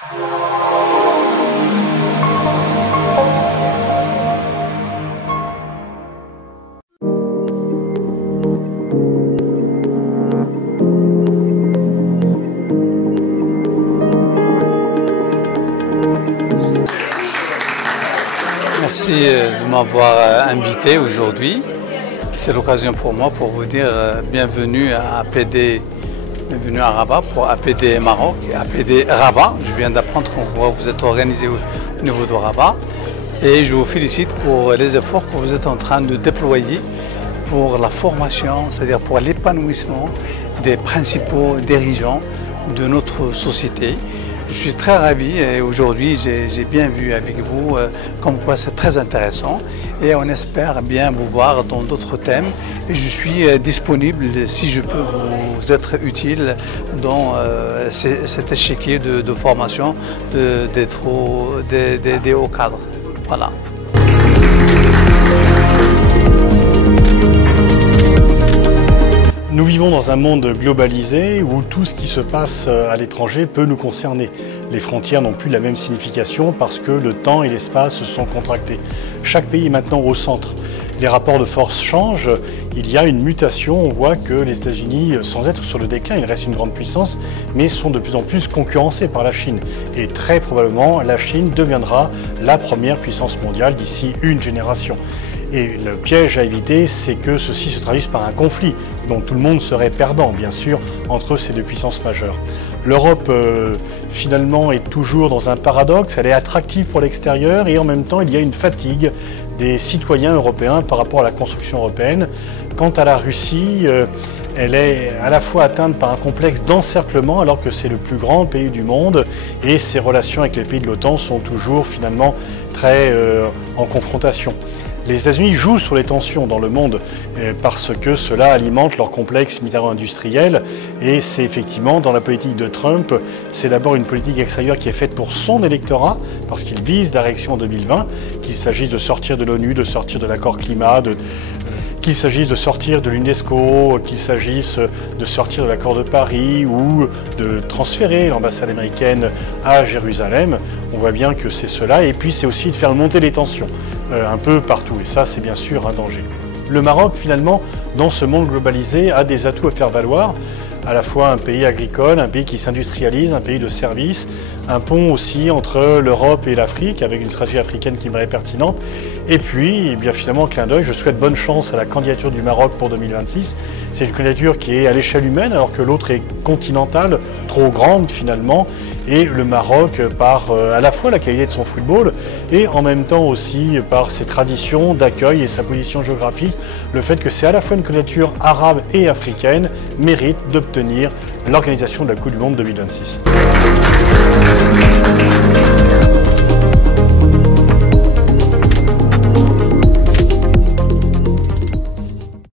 Merci de m'avoir invité aujourd'hui. C'est l'occasion pour moi pour vous dire bienvenue à APD, bienvenue à Rabat pour APD Maroc, APD Rabat. Je viens d'apprendre comment vous êtes organisé au niveau de Rabat et je vous félicite pour les efforts que vous êtes en train de déployer pour la formation, c'est-à-dire pour l'épanouissement des principaux dirigeants de notre société. Je suis très ravi et aujourd'hui j'ai bien vu avec vous comme quoi c'est très intéressant et on espère bien vous voir dans d'autres thèmes et je suis disponible si je peux vous être utile dans cet échiquier de formation des hauts cadres. Voilà. Nous vivons dans un monde globalisé où tout ce qui se passe à l'étranger peut nous concerner. Les frontières n'ont plus la même signification parce que le temps et l'espace se sont contractés. Chaque pays est maintenant au centre. Les rapports de force changent, il y a une mutation, on voit que les États-Unis, sans être sur le déclin, ils restent une grande puissance, mais sont de plus en plus concurrencés par la Chine. Et très probablement, la Chine deviendra la première puissance mondiale d'ici une génération. Et le piège à éviter, c'est que ceci se traduise par un conflit, dont tout le monde serait perdant, bien sûr, entre ces deux puissances majeures. L'Europe, finalement, est toujours dans un paradoxe, elle est attractive pour l'extérieur et en même temps, il y a une fatigue des citoyens européens par rapport à la construction européenne. Quant à la Russie, elle est à la fois atteinte par un complexe d'encerclement alors que c'est le plus grand pays du monde et ses relations avec les pays de l'OTAN sont toujours finalement très en confrontation. Les États-Unis jouent sur les tensions dans le monde parce que cela alimente leur complexe militaro-industriel et c'est effectivement dans la politique de Trump, c'est d'abord une politique extérieure qui est faite pour son électorat parce qu'il vise la réélection en 2020, qu'il s'agisse de sortir de l'ONU, de sortir de l'accord climat, qu'il s'agisse de sortir de l'UNESCO, qu'il s'agisse de sortir de l'accord de Paris ou de transférer l'ambassade américaine à Jérusalem. On voit bien que c'est cela et puis c'est aussi de faire monter les tensions un peu partout et ça c'est bien sûr un danger. Le Maroc finalement dans ce monde globalisé a des atouts à faire valoir, à la fois un pays agricole, un pays qui s'industrialise, un pays de services, un pont aussi entre l'Europe et l'Afrique avec une stratégie africaine qui me paraît pertinente. Et puis, eh bien, finalement, clin d'œil, je souhaite bonne chance à la candidature du Maroc pour 2026. C'est une candidature qui est à l'échelle humaine alors que l'autre est continentale, trop grande finalement. Et le Maroc, par à la fois la qualité de son football et en même temps aussi par ses traditions d'accueil et sa position géographique, le fait que c'est à la fois une candidature arabe et africaine, mérite d'obtenir l'organisation de la Coupe du Monde 2026.